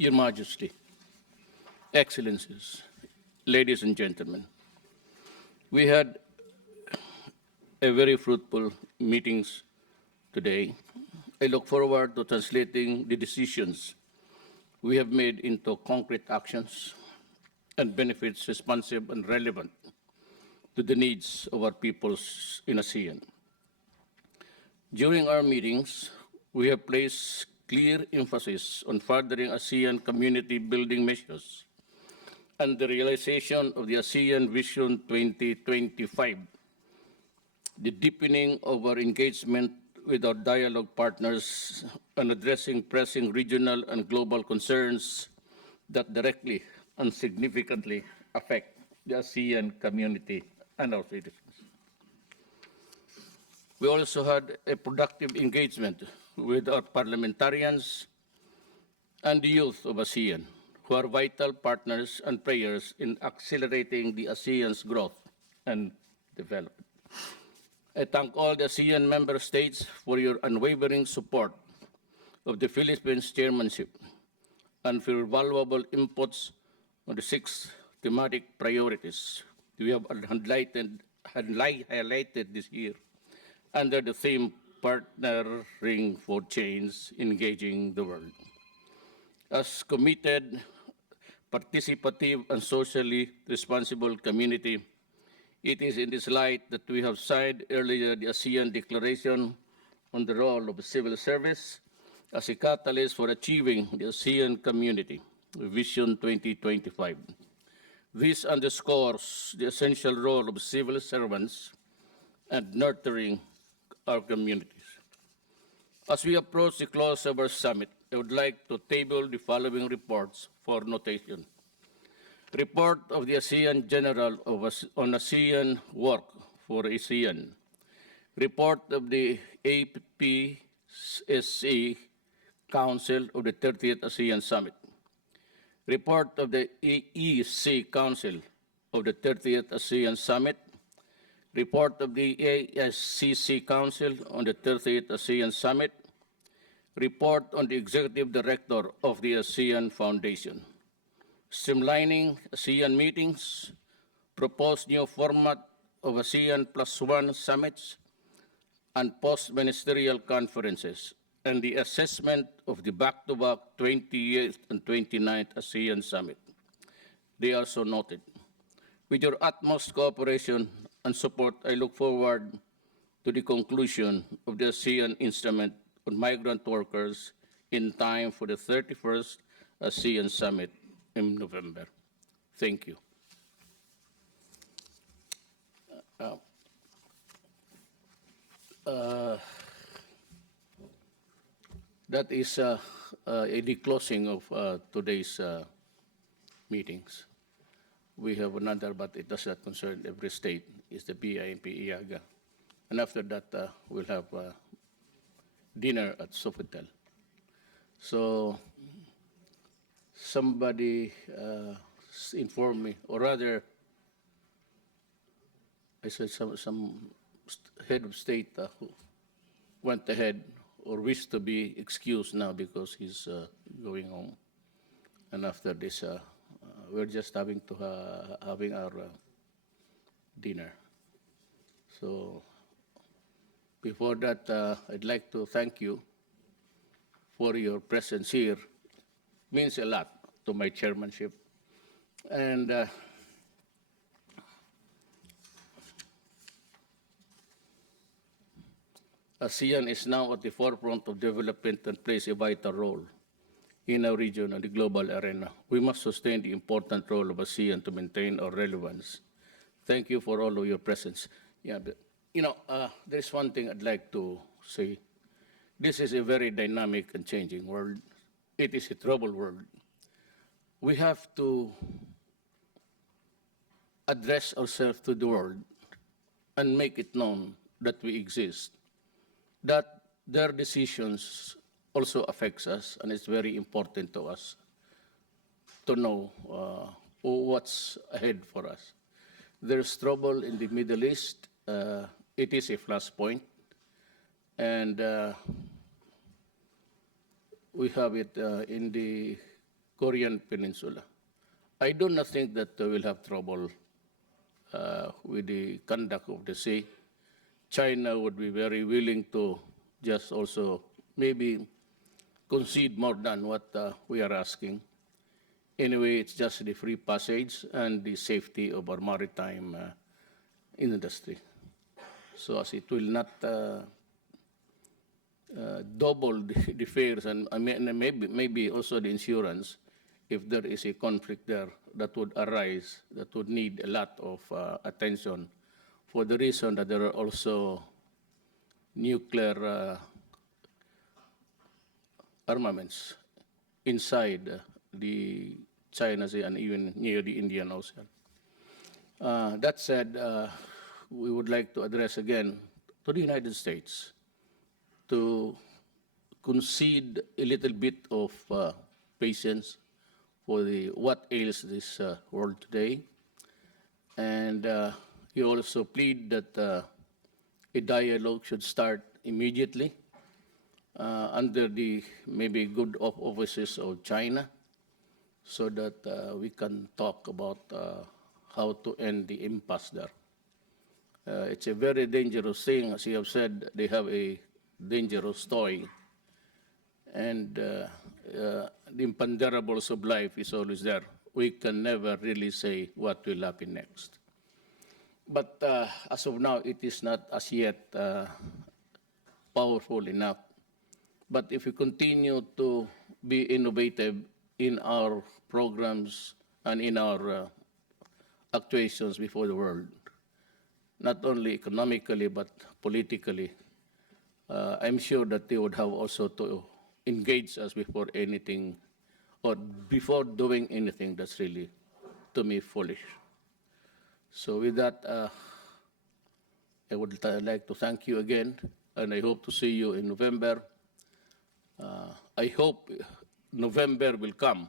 Your Majesty, Excellencies, ladies and gentlemen, we had a very fruitful meetings today. I look forward to translating the decisions we have made into concrete actions and benefits responsive and relevant to the needs of our peoples in ASEAN. During our meetings, we have placed clear emphasis on furthering ASEAN community building measures and the realization of the ASEAN Vision 2025, the deepening of our engagement with our dialogue partners and addressing pressing regional and global concerns that directly and significantly affect the ASEAN community and our citizens. We also had a productive engagement with our parliamentarians and the youth of ASEAN, who are vital partners and players in accelerating the ASEAN's growth and development. I thank all the ASEAN member states for your unwavering support of the Philippines chairmanship and for your valuable inputs on the 6 thematic priorities we have highlighted this year under the theme Partnering for Change, Engaging the World. As committed, participative, and socially responsible community, it is in this light that we have signed earlier the ASEAN Declaration on the role of civil service as a catalyst for achieving the ASEAN Community Vision 2025. This underscores the essential role of civil servants and nurturing our communities. As we approach the close of our summit, I would like to table the following reports for notation. Report of the ASEAN General on ASEAN Work for ASEAN. Report of the APSC Council of the 30th ASEAN Summit. Report of the EEC Council of the 30th ASEAN Summit. Report of the ASCC Council on the 30th ASEAN Summit. Report on the Executive Director of the ASEAN Foundation. Streamlining ASEAN meetings, proposed new format of ASEAN +1 summits and post-ministerial conferences, and the assessment of the back-to-back 28th and 29th ASEAN Summit. They also noted, with your utmost cooperation and support, I look forward to the conclusion of the ASEAN Instrument on Migrant Workers in time for the 31st ASEAN Summit in November. Thank you. That is the closing of today's meetings. We have another, but it does not concern every state, is the BIMP IAGA. And after that, we'll have dinner at Sofitel. So somebody informed me, or rather, I said some head of state who went ahead or wished to be excused now because he's going home. And after this, we're just having our dinner. So before that, I'd like to thank you for your presence here. It means a lot to my chairmanship. And ASEAN is now at the forefront of development and plays a vital role in our region and the global arena. We must sustain the important role of ASEAN to maintain our relevance. Thank you for all of your presence. Yeah, but, there's one thing I'd like to say. This is a very dynamic and changing world. It is a troubled world. We have to address ourselves to the world and make it known that we exist, that their decisions also affects us, and it's very important to us to know what's ahead for us. There's trouble in the Middle East. It is a flashpoint, and we have it in the Korean Peninsula. I do not think that we'll have trouble with the conduct of the sea. China would be very willing to just also maybe concede more than what we are asking. Anyway, it's just the free passage and the safety of our maritime industry. So as it will not double the fares and maybe also the insurance, if there is a conflict there that would arise, that would need a lot of attention for the reason that there are also nuclear armaments inside the China Sea and even near the Indian Ocean. That said, we would like to address again to the United States to concede a little bit of patience for what ails this world today. And he also plead that a dialogue should start immediately under the maybe good offices of China so that we can talk about how to end the impasse there. It's a very dangerous thing. As you have said, they have a dangerous toy. And the imponderables of life is always there. We can never really say what will happen next. But as of now, it is not as yet powerful enough. But if we continue to be innovative in our programs and in our actuations before the world, not only economically but politically, I'm sure that they would have also to engage us before anything, or before doing anything that's really, to me, foolish. So with that, I would like to thank you again, and I hope to see you in November. I hope November will come,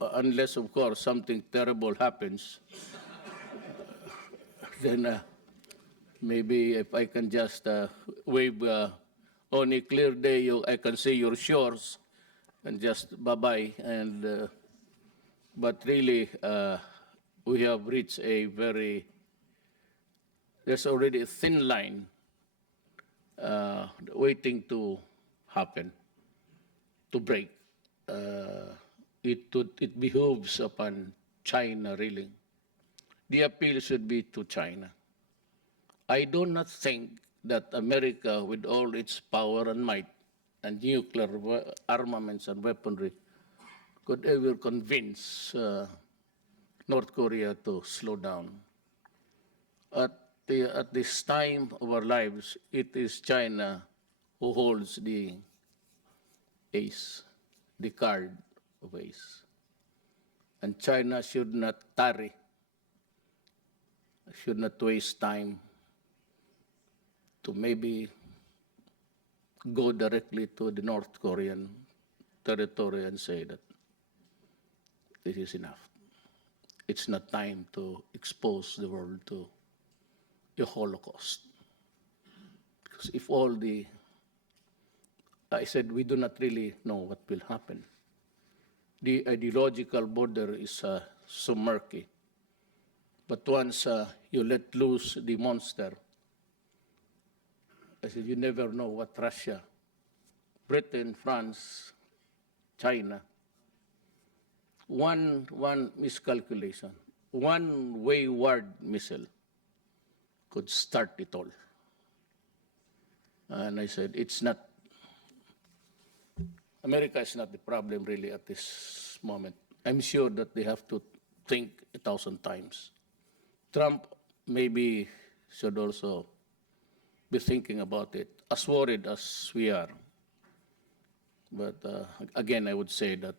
unless, of course, something terrible happens. Then maybe if I can just wave on a clear day, I can see your shores and just bye-bye. And but really, we have reached a very, there's already a thin line waiting to happen, to break. It behooves upon China, really. The appeal should be to China. I do not think that America, with all its power and might and nuclear armaments and weaponry, could ever convince North Korea to slow down. At this time of our lives, it is China who holds the ace, the card of ace. And China should not tarry, should not waste time to maybe go directly to the North Korean territory and say that this is enough. It's not time to expose the world to the Holocaust. Because if all the, I said we do not really know what will happen. The ideological border is so murky. But once you let loose the monster, I said, you never know what Russia, Britain, France, China, one miscalculation, one wayward missile could start it all. And I said, it's not, America is not the problem really at this moment. I'm sure that they have to think 1,000 times. Trump maybe should also be thinking about it, as worried as we are. But again, I would say that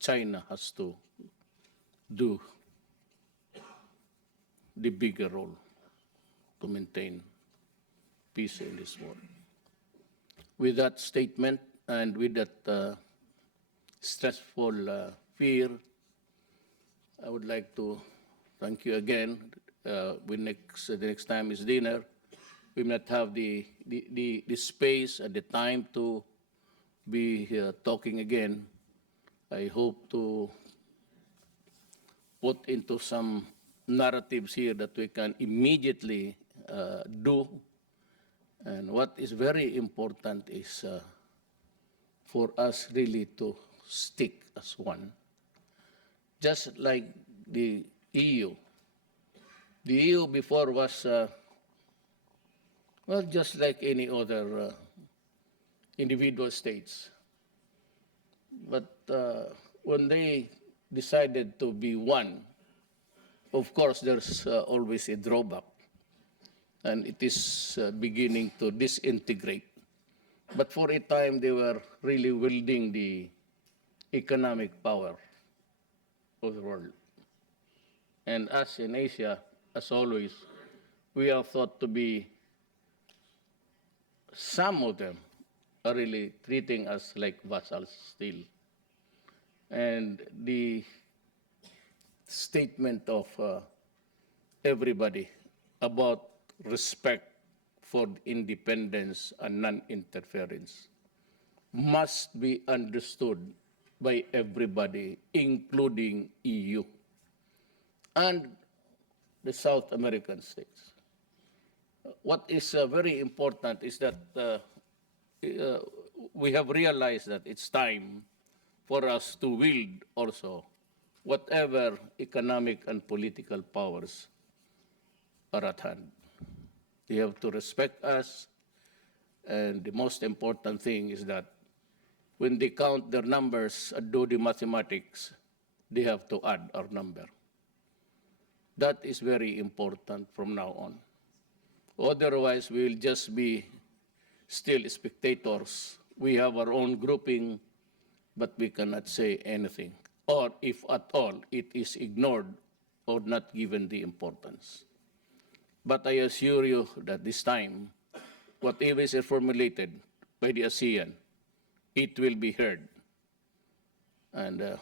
China has to do the bigger role to maintain peace in this world. With that statement and with that stressful fear, I would like to thank you again. The next time is dinner. We may not have the space and the time to be talking again. I hope to put into some narratives here that we can immediately do. And what is very important is for us really to stick as one. Just like the EU. The EU before was, well, just like any other individual states. But when they decided to be one, of course, there's always a drawback, and it is beginning to disintegrate. But for a time, they were really wielding the economic power of the world. And us in Asia, as always, we are thought to be, some of them are really treating us like vassals still. And the statement of everybody about respect for independence and non-interference must be understood by everybody, including EU and the South American states. What is very important is that we have realized that it's time for us to wield also whatever economic and political powers are at hand. They have to respect us, and the most important thing is that when they count their numbers and do the mathematics, they have to add our number. That is very important from now on. Otherwise, we will just be still spectators. We have our own grouping, but we cannot say anything. Or if at all, it is ignored or not given the importance. But I assure you that this time, whatever is formulated by the ASEAN, it will be heard. And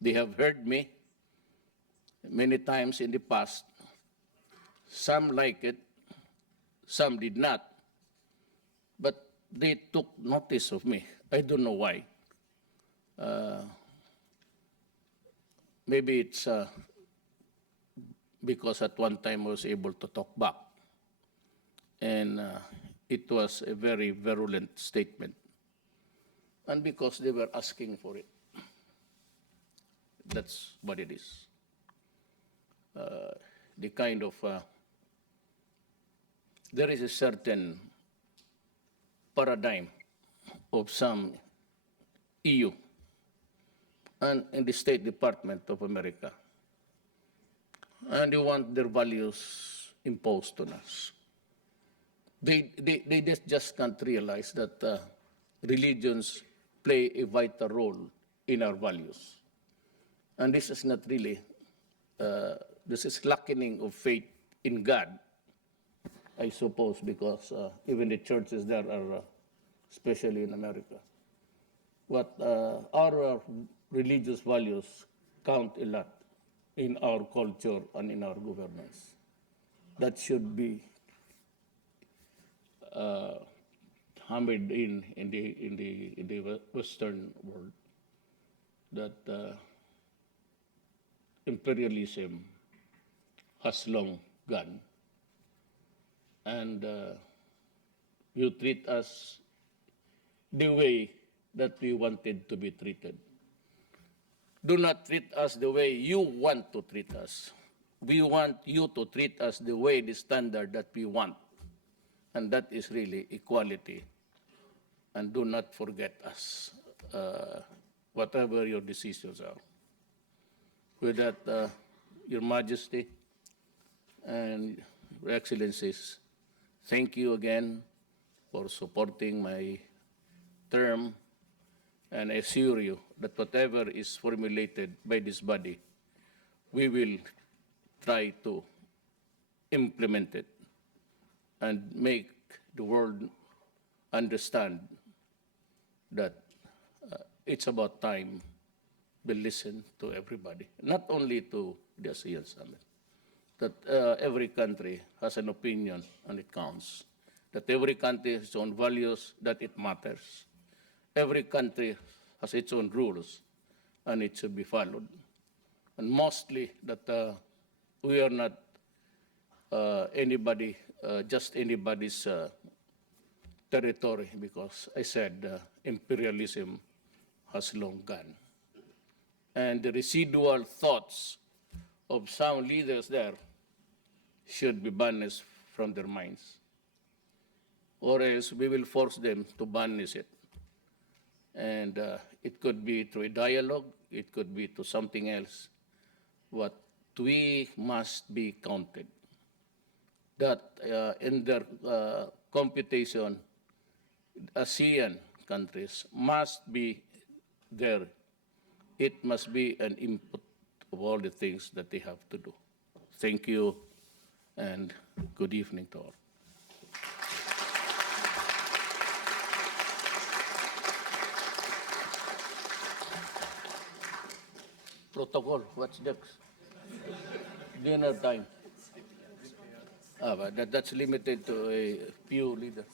they have heard me many times in the past. Some like it, some did not. But they took notice of me. I don't know why. Maybe it's because at one time I was able to talk back. And it was a very virulent statement. And because they were asking for it. That's what it is. The kind of, there is a certain paradigm of some EU and in the State Department of America. And they want their values imposed on us. They just can't realize that religions play a vital role in our values. And this is not really, this is lacking of faith in God, I suppose, because even the churches there are, especially in America. What our religious values count a lot in our culture and in our governance. That should be hammered in the Western world, that imperialism has long gone. And you treat us the way that we wanted to be treated. Do not treat us the way you want to treat us. We want you to treat us the way, the standard that we want. And that is really equality. And do not forget us, whatever your decisions are. With that, Your Majesty and Your Excellencies, thank you again for supporting my term, and I assure you that whatever is formulated by this body, we will try to implement it and make the world understand that it's about time we listen to everybody, not only to the ASEAN Summit, that every country has an opinion and it counts, that every country has its own values, that it matters. every country has its own rules, and it should be followed. And mostly that we are not just anybody's territory, because I said imperialism has long gone. And the residual thoughts of some leaders there should be banished from their minds, or else we will force them to banish it. And it could be through a dialogue, it could be to something else. What we must be counted, that in their computation, ASEAN countries must be there. It must be an input of all the things that they have to do. Thank you, and good evening to all. Protocol, what's next? Dinner time. But that's limited to a few leaders.